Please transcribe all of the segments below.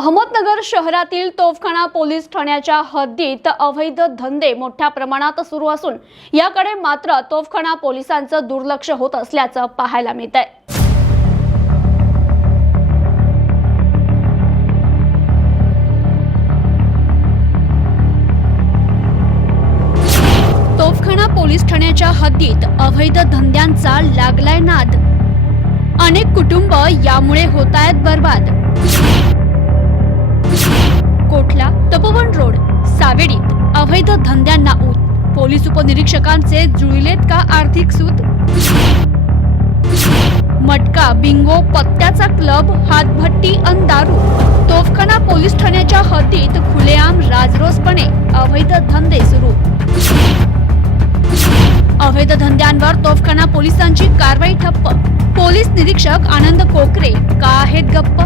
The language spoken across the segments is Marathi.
अहमदनगर शहरातील तोफखाना पोलीस ठाण्याच्या हद्दीत अवैध धंदे मोठ्या प्रमाणात सुरू असून याकडे मात्र तोफखाना पोलिसांचं दुर्लक्ष होत असल्याचं पाहायला मिळत आहे तोफखाना पोलीस ठाण्याच्या हद्दीत अवैध धंद्यांचा लागलाय नाद. अनेक कुटुंब यामुळे होत आहेत बर्बाद. कोठला? तपोवन रोड. सावेडीत अवैध धंद्यांना ऊत. पोलीस उपनिरीक्षकांचे जुळलेत का आर्थिक सूत? मटका बिंगो पत्त्याचा क्लब हातभट्टी अन दारू तोफखाना पोलीस ठाण्याच्या हद्दीत खुलेआम राजरोसपणे अवैध धंदे सुरू. अवैध धंद्यांवर तोफखाना पोलिसांची कारवाई ठप्प. पोलीस निरीक्षक आनंद कोकरे का आहेत गप्प?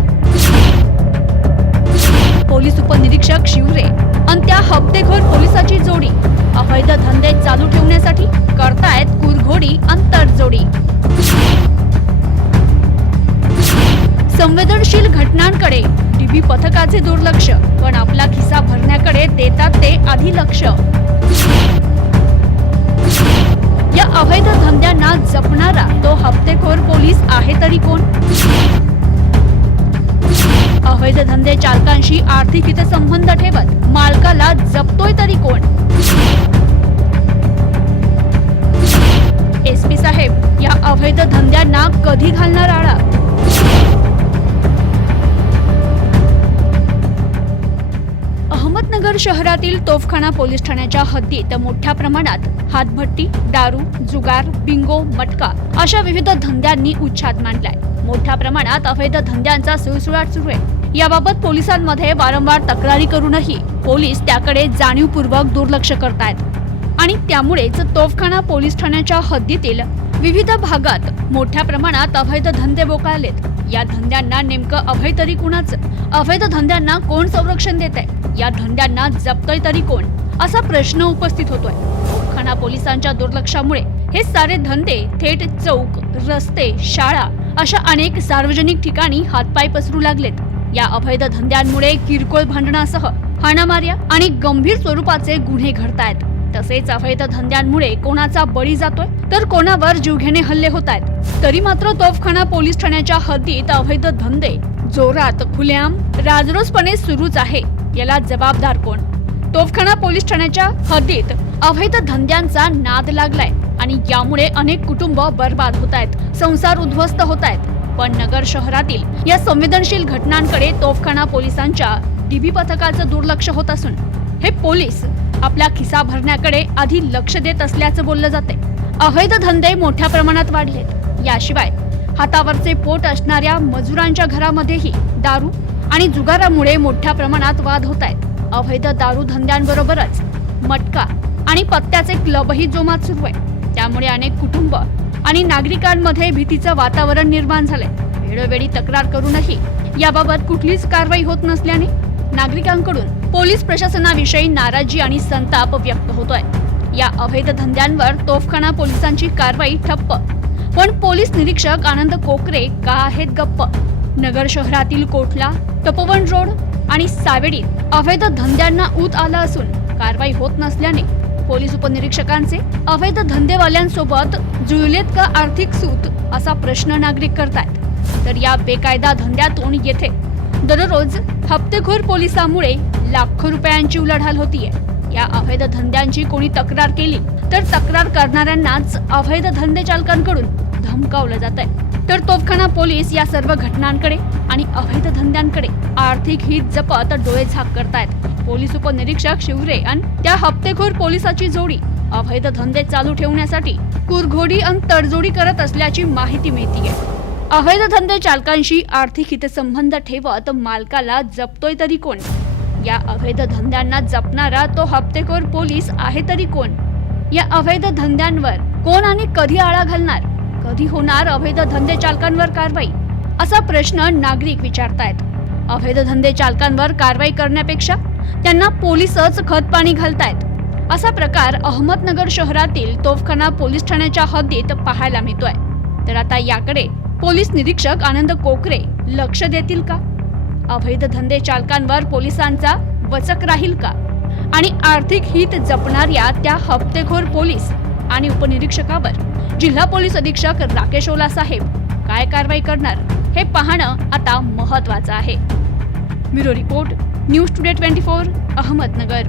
पोलीस उपनिरीक्षक शिवरे आणि त्या हप्तेखोर पोलिसाची जोडी. अवैध धंदे चालू ठेवण्यासाठी करतायत कुरघोडी आणि तडजोडी. संवेदनशील घटनांकडे डीबी पथकाचे दुर्लक्ष पण आपला खिसा भरण्याकडे देतात ते आधी लक्ष. या अवैध धंद्यांना जपणारा चालकांशी आर्थिक हितसंबंध ठेवत मालकाला जपतोय तरी कोण? एसपी साहेब या अवैध धंद्यांना कधी घालणार आळा? अहमदनगर शहरातील तोफखाना पोलीस ठाण्याच्या हद्दीत मोठ्या प्रमाणात हातभट्टी दारू जुगार बिंगो मटका अशा विविध धंद्यांनी उच्छाद मांडलाय. मोठ्या प्रमाणात अवैध धंद्यांचा सुळसुळाट सुरू आहे. याबाबत पोलिसांमध्ये वारंवार तक्रारी करूनही पोलीस त्याकडे जाणीवपूर्वक दुर्लक्ष करतायत. आणि त्यामुळेच तोफखाना पोलीस ठाण्याच्या हद्दीतील विविध भागात मोठ्या प्रमाणात अवैध धंदे बोकाळलेत. या धंद्यांना नेमकं अभय तरी कुणाचं? अवैध धंद्यांना कोण संरक्षण देत आहे या धंद्यांना जपतय तरी कोण? असा प्रश्न उपस्थित होतोय. तोफखाना पोलिसांच्या दुर्लक्षामुळे हे सारे धंदे थेट चौक रस्ते शाळा अशा अनेक सार्वजनिक ठिकाणी हातपाय पसरू लागलेत. या अवैध धंद्यांमुळे किरकोळ भांडणासह हाणामार्या आणि गंभीर स्वरूपाचे गुन्हे घडतायत. तसेच अवैध धंद्यांमुळे कोणाचा बळी जातोय तर कोणावर जीवघेणे हल्ले होत आहेत तरी मात्र तोफखाना पोलीस ठाण्याच्या हद्दीत अवैध धंदे जोरात खुलेआम राजरोसपणे सुरूच आहे याला जबाबदार कोण? तोफखाना पोलीस ठाण्याच्या हद्दीत अवैध धंद्यांचा नाद लागलाय आणि यामुळे अनेक कुटुंब बर्बाद होत आहेत संसार उद्ध्वस्त होत आहेत पण नगर शहरातील या संवेदनशील घटनांकडे तोफखाना पोलिसांच्या डीबी पथकाचं दुर्लक्ष होत असून हे पोलीस आपला खिसा भरण्याकडे आधी लक्ष देत असल्याचं बोललं जाते अवैध धंदे मोठ्या प्रमाणात वाढलेत. याशिवाय हातावरचे पोट असणाऱ्या मजुरांच्या घरामध्येही दारू आणि जुगारामुळे मोठ्या प्रमाणात वाद होत आहेत अवैध दारू धंद्यांबरोबरच मटका आणि पत्त्याचे क्लबही जोमात सुरू आहे त्यामुळे अनेक कुटुंब आणि नागरिकांमध्ये भीतीचं वातावरण निर्माण झालंय. वेळोवेळी तक्रार करूनही याबाबत कुठलीच कारवाई होत नसल्याने नागरिकांकडून पोलीस प्रशासनाविषयी नाराजी आणि संताप व्यक्त होतोय. या अवैध धंद्यांवर तोफखाना पोलिसांची कारवाई ठप्प. पण पोलीस निरीक्षक आनंद कोकरे का आहेत गप्प? नगर शहरातील कोठला तपोवन रोड आणि सावेडीत अवैध धंद्यांना ऊत आला असून कारवाई होत नसल्याने पोलीस उपनिरीक्षकांचे अवैध धंदेवाल्यांसोबत जुळलेत का आर्थिक सूत असा प्रश्न नागरिक करतायत. तर या बेकायदा धंद्यातून येथे दररोज हप्तेखोर पोलिसामुळे लाखो रुपयांची उलाढाल होतीये. या अवैध धंद्यांची कोणी तक्रार केली तर तक्रार करणाऱ्यांनाच अवैध धंदे चालकांकडून धमकावलं जात आहे तर तोफखाना पोलीस या सर्व घटनांकडे आणि अवैध धंद्यांकडे आर्थिक हित जपत डोळे झाक करतायत. पोलीस उपनिरीक्षक शिवरे आणि त्या हप्तेखोर पोलिसाची जोडी अवैध धंदे चालू ठेवण्यासाठी कुरघोडी आणि तडजोडी करत असल्याची माहिती मिळतीये. अवैध धंदे चालकांशी आर्थिक हितसंबंध ठेवत मालकाला जपतोय तरी कोण? या अवैध धंद्यांना जपणारा तो हप्तेखोर पोलीस आहे तरी कोण? या अवैध धंद्यांवर कोण आणि कधी आळा घालणार? कधी होणार अवैध धंदे चालकांवर कारवाई? असा प्रश्न नागरिक विचारतायत. अवैध धंदे चालकांवर कारवाई करण्यापेक्षा त्यांना पोलीसच खतपाणी घालतायत. असा प्रकार अहमदनगर शहरातील तोफखाना पोलीस ठाण्याच्या हद्दीत पाहायला मिळतोय. तर आता याकडे पोलीस निरीक्षक आनंद कोकरे लक्ष देतील का? अवैध धंदे चालकांवर पोलिसांचा वचक राहील का? आणि आर्थिक हित जपणाऱ्या त्या हप्तेखोर पोलीस आणि उपनिरीक्षकावर. जिल्हा पोलीस अधीक्षक राकेश ओला साहेब काय कारवाई करणार हे पाहणं आता महत्वाचं आहे. Bureau report news today twenty four Ahmednagar.